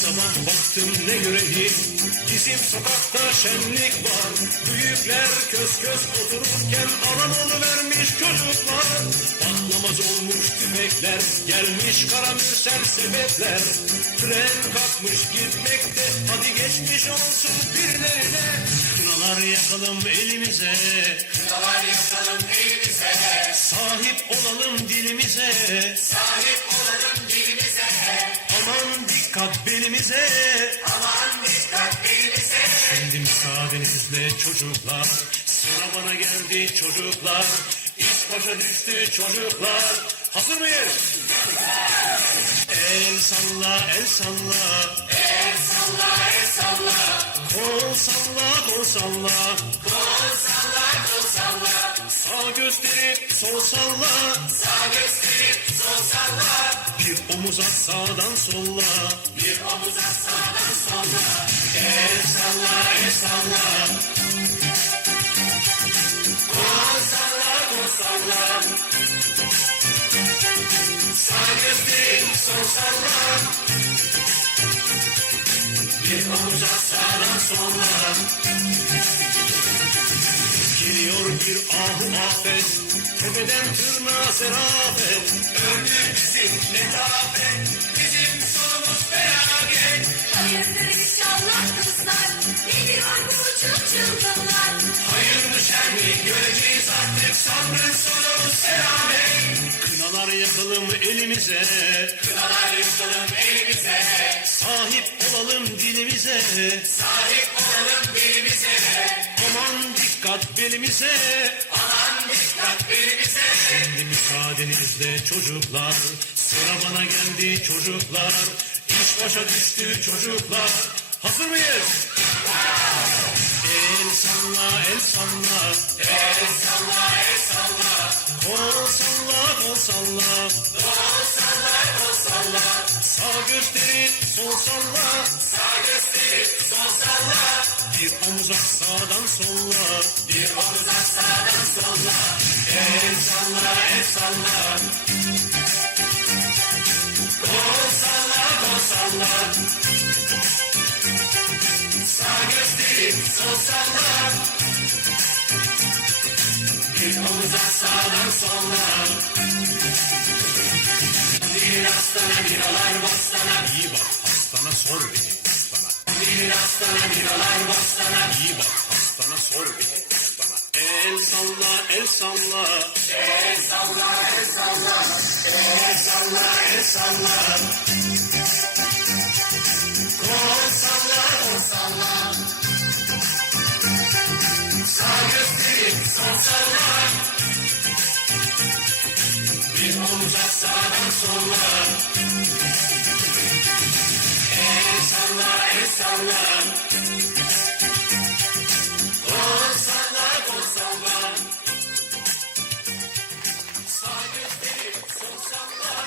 Baktım ne göreyim bizim sokakta şenlik var. Büyükler köz köz otururken alan vermiş çocuklar. Patlamaz olmuş tüfekler gelmiş karamürsel sebepler. Tren kalkmış gitmekte hadi geçmiş olsun birilerine. Kınalar yakalım elimize. Kınalar yakalım elimize, Sahip olalım dilimize. Sahip olalım dilimize, dikkat belimize aman dikkat belimize. Şimdi müsaadenizle çocuklar. Sıra bana geldi çocuklar. İş başa düştü çocuklar. Hazır mıyız? El salla el salla. El salla, el salla, Kol salla kol salla. Kol salla, kol salla. Sağ gösterip sol salla. Sağ gösterip sol salla, Bir omuz at sağdan solla. Bir omuza sağdan solla. El salla el salla. Kol salla, kol salla. Sağ gösterip sol salla. Bir omuz at sağdan solla. Geliyor bir ahu afet. Tepeden tırnağa serafet. Öldü Kınalar yakalım elimize. Kınalar yakalım elimize, Sahip olalım dilimize. Sahip olalım belimize Aman dikkat belimize. Şimdi müsaadenizle çocuklar Sıra bana geldi çocuklar İş başa düştü çocuklar Hazır mıyız? El salla el salla El salla, el salla, Kol salla kol salla kol salla, kol salla. Sağ gösterip sol salla Sağ gösterip sol salla, Bir omuz at sağdan solla bir omuza sağdan solla. El salla, el salla. Kol salla, kol salla. Sağ gösterip sol salla. Bir omuza sağdan solla. Bir hastana biralar bostana. İyi bak hastana sor beni hastana Bir hastana biralar bostana. İyi bak hastana sor beni hastana El salla el salla El salla, el salla. El salla, el salla. Kol salla, kol salla. Sağ gösterip sol salla olacak sağdan sola. El salla, el salla. Kol. Sağ gösterip sol salla.